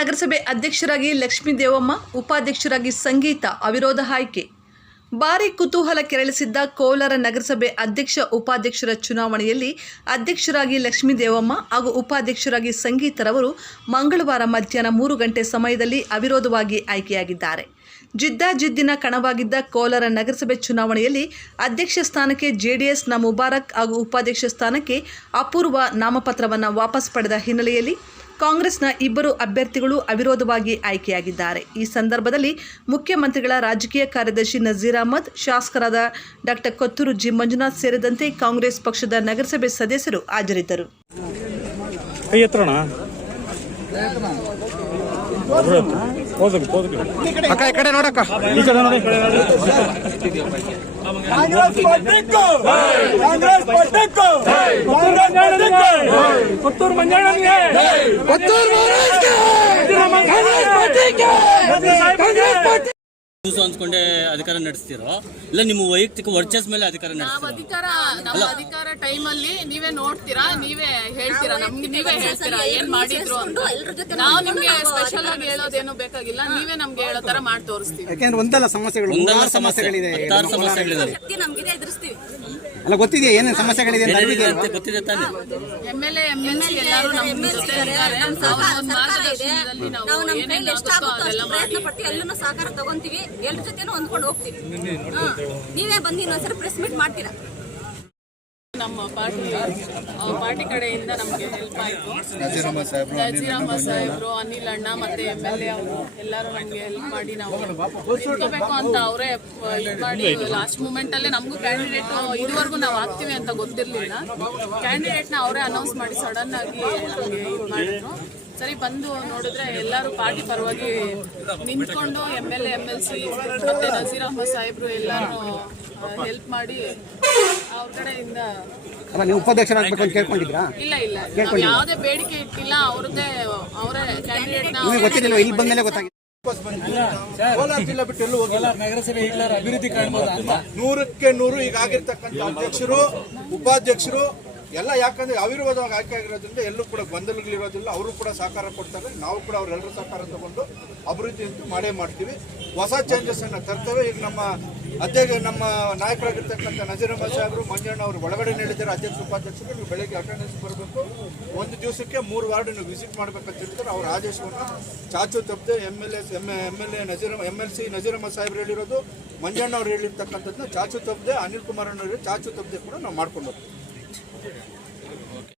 ನಗರಸಭೆ ಅಧ್ಯಕ್ಷರಾಗಿ ಲಕ್ಷ್ಮೀ ದೇವಮ್ಮ, ಉಪಾಧ್ಯಕ್ಷರಾಗಿ ಸಂಗೀತ ಅವಿರೋಧ ಆಯ್ಕೆ. ಭಾರೀ ಕುತೂಹಲ ಕೆರಳಿಸಿದ್ದ ಕೋಲಾರ ನಗರಸಭೆ ಅಧ್ಯಕ್ಷ ಉಪಾಧ್ಯಕ್ಷರ ಚುನಾವಣೆಯಲ್ಲಿ ಅಧ್ಯಕ್ಷರಾಗಿ ಲಕ್ಷ್ಮೀ ದೇವಮ್ಮ ಹಾಗೂ ಉಪಾಧ್ಯಕ್ಷರಾಗಿ ಸಂಗೀತರವರು ಮಂಗಳವಾರ ಮಧ್ಯಾಹ್ನ 3 ಗಂಟೆ ಸಮಯದಲ್ಲಿ ಅವಿರೋಧವಾಗಿ ಆಯ್ಕೆಯಾಗಿದ್ದಾರೆ. ಜಿದ್ದಾಜಿದ್ದಿನ ಕಣವಾಗಿದ್ದ ಕೋಲಾರ ನಗರಸಭೆ ಚುನಾವಣೆಯಲ್ಲಿ ಅಧ್ಯಕ್ಷ ಸ್ಥಾನಕ್ಕೆ ಜೆಡಿಎಸ್ನ ಮುಬಾರಕ್ ಹಾಗೂ ಉಪಾಧ್ಯಕ್ಷ ಸ್ಥಾನಕ್ಕೆ ಅಪೂರ್ವ ನಾಮಪತ್ರವನ್ನು ವಾಪಸ್ ಪಡೆದ ಹಿನ್ನೆಲೆಯಲ್ಲಿ ಕಾಂಗ್ರೆಸ್ನ ಇಬ್ಬರು ಅಭ್ಯರ್ಥಿಗಳು ಅವಿರೋಧವಾಗಿ ಆಯ್ಕೆಯಾಗಿದ್ದಾರೆ. ಈ ಸಂದರ್ಭದಲ್ಲಿ ಮುಖ್ಯಮಂತ್ರಿಗಳ ರಾಜಕೀಯ ಕಾರ್ಯದರ್ಶಿ ನಜೀರ್ ಅಹಮದ್, ಶಾಸಕರಾದ ಡಾಕ್ಟರ್ ಕೊತ್ತೂರು ಜಿ ಮಂಜುನಾಥ್ ಸೇರಿದಂತೆ ಕಾಂಗ್ರೆಸ್ ಪಕ್ಷದ ನಗರಸಭೆ ಸದಸ್ಯರು ಹಾಜರಿದ್ದರು. ಅನ್ಕೊಂಡೆ ಅಧಿಕಾರ ನಡೆಸ್ತಿರೋ ಇಲ್ಲ ನಿಮ್ಮ ವೈಯಕ್ತಿಕ ವರ್ಚಸ್ ಮೇಲೆ ಅಧಿಕಾರ ಅಧಿಕಾರ ಟೈಮಲ್ಲಿ ನೀವೇ ನೋಡ್ತೀರಾ, ನೀವೇ ಹೇಳ್ತೀರಾ, ನೀವೇ ಹೇಳ್ತೀರಾ ಏನ್ ಮಾಡಿದ್ರು ಅಂತ. ನಾವು ನಿಮ್ಗೆ ಸ್ಪೆಷಲ್ ಆಗಿ ಹೇಳೋದೇನು ಬೇಕಾಗಿಲ್ಲ, ನೀವೇ ನಮ್ಗೆ ಹೇಳೋ ತರ ಮಾಡಿ ತೋರಿಸ್ತೀವಿ. ಯಾಕೆಂದ್ರೆ ಒಂದಲ್ಲ ಸಮಸ್ಯೆಗಳಿದೆ ಅಲ್ಲ, ಗೊತ್ತಿದೆಯಾ ಏನೇನು ಸಮಸ್ಯೆಗಳಿದೆ ಅಂತ ಗೊತ್ತಿದೆ ತಾನೆ. MLA MLC ಎಲ್ಲರೂ ನಮ್ಮ ಜೊತೆ ಇದ್ದಾರೆ. ನಾವು ಏನೇನು ಅದೆಲ್ಲ ಮಾಡಿ ಎಲ್ಲರೂ ಸಹಕಾರ ತಗೊಂತೀವಿ, ಎಲ್ಲರ ಜೊತೆನೂ ಹೊಂದ್ಕೊಂಡು ಹೋಗ್ತೀವಿ. ನೀವೇ ಬಂದು ಇನ್ನೊಂದ್ಸರಿ ಪ್ರೆಸ್ ಮೀಟ್ ಮಾಡ್ತೀರಾ? ನಮ್ಮ ಪಾರ್ಟಿ ಕಡೆಯಿಂದ ನಮಗೆ ಹೆಲ್ಪ್ ಆಯಿತು. ನಜೀರಮ್ಮ ಸಾಹೇಬ್ರು, ಅನಿಲ್ ಅಣ್ಣ ಮತ್ತೆ MLA ಅವರು ಎಲ್ಲರೂ ನಮಗೆ ಹೆಲ್ಪ್ ಮಾಡಿ ನಾವು ನಿಂತ್ಕೋಬೇಕು ಅಂತ ಅವರೇ ಇದು ಮಾಡಿ ಲಾಸ್ಟ್ ಮೂಮೆಂಟ್ ಅಲ್ಲೇ ನಮಗೂ ಕ್ಯಾಂಡಿಡೇಟ್ ಇದುವರೆಗೂ ನಾವು ಆಗ್ತೀವಿ ಅಂತ ಗೊತ್ತಿರಲಿಲ್ಲ. ಕ್ಯಾಂಡಿಡೇಟ್ನ ಅವರೇ ಅನೌನ್ಸ್ ಮಾಡಿ ಸಡನ್ ಆಗಿ ನಮಗೆ ಇದು ಮಾಡಿದ್ರು. ಸರಿ ಬಂದು ನೋಡಿದ್ರೆ ಎಲ್ಲರೂ ಪಾರ್ಟಿ ಪರವಾಗಿ ನಿಂತ್ಕೊಂಡು MLA MLC ಮತ್ತೆ ನಜೀರ್ ಅಹಮದ್ ಸಾಹೇಬ್ರು ಎಲ್ಲರೂ ಹೆಲ್ಪ್ ಮಾಡಿ ಅವ್ರ ಕಡೆಯಿಂದ. ನೀವು ಉಪಾಧ್ಯಕ್ಷರಾಗಬೇಕು ಅಂತ ಕೇಳ್ಕೊಂಡಿದ್ರಾ? ಇಲ್ಲ ಯಾವುದೇ ಬೇಡಿಕೆ ಇಟ್ಟಿಲ್ಲ, ಅವರೇ ಕ್ಯಾಂಡಿಡೇಟ್ನ ಗೊತ್ತಿರಲಿಲ್ಲ, ಇಲ್ಲಿ ಬಂದ್ಮೇಲೆ ಗೊತ್ತಾಗಿದೆ. ಕೋಲಾರ ಜಿಲ್ಲಾ ಬಿಟ್ಟು ಎಲ್ಲೂ ಹೋಗಿಲ್ಲ. ನಗರಸಭೆ ಅಭಿವೃದ್ಧಿ ಕಾಣ್ಬೋದು ಅಂತ 100ಕ್ಕೆ 100 ಈಗ ಆಗಿರ್ತಕ್ಕಂಥ ಅಧ್ಯಕ್ಷರು, ಉಪಾಧ್ಯಕ್ಷರು ಎಲ್ಲ ಯಾಕಂದ್ರೆ ಅವಿರೋಧವಾಗಿ ಆಯ್ಕೆ ಆಗಿರೋದ್ರಿಂದ ಎಲ್ಲೂ ಕೂಡ ಗೊಂದಲಗಳಿರೋದಿಲ್ಲ. ಅವರು ಕೂಡ ಸಹಕಾರ ಕೊಡ್ತಾರೆ, ನಾವು ಕೂಡ ಅವರೆಲ್ಲರೂ ಸಹಕಾರ ತಗೊಂಡು ಅಭಿವೃದ್ಧಿ ಅಂತೂ ಮಾಡೇ ಮಾಡ್ತೀವಿ. ಹೊಸ ಚೇಂಜಸ್ ಅನ್ನು ತರ್ತೇವೆ. ಈಗ ನಮ್ಮ ನಾಯಕರಾಗಿರ್ತಕ್ಕಂಥ ನಜೀರ್ ಅಹಮದ್ ಸಾಹೇಬರು, ಮಂಜಣ್ಣ ಅವರು ಒಳಗಡೆ ಹೇಳಿದ್ದಾರೆ, ಅಧ್ಯಕ್ಷ ಉಪಾಧ್ಯಕ್ಷರು ನೀವು ಬೆಳಗ್ಗೆ ಅಟೆಂಡೆನ್ಸ್ ಬರಬೇಕು, ಒಂದು ದಿವಸಕ್ಕೆ 3 ವಾರ್ಡ್ ನೀವು ವಿಸಿಟ್ ಮಾಡಬೇಕಂತ ಹೇಳ್ತಾರೆ. ಅವ್ರ ಆದೇಶವನ್ನು ಚಾಚು ತಪ್ಪದೆ MLC ನಜೀರ್ ಅಹಮದ್ ಸಾಹೇಬ್ರು ಹೇಳಿರೋದು, ಮಂಜಣ್ಣ ಅವ್ರು ಹೇಳಿರ್ತಕ್ಕಂಥದ್ದನ್ನ ಚಾಚು ತಪ್ಪದೆ, ಅನಿಲ್ ಕುಮಾರ್ ಅವರು ಚಾಚು ತಪ್ಪದೆ ಕೂಡ ನಾವು ಮಾಡ್ಕೊಂಡು ಹೋಗ್ತೀವಿ.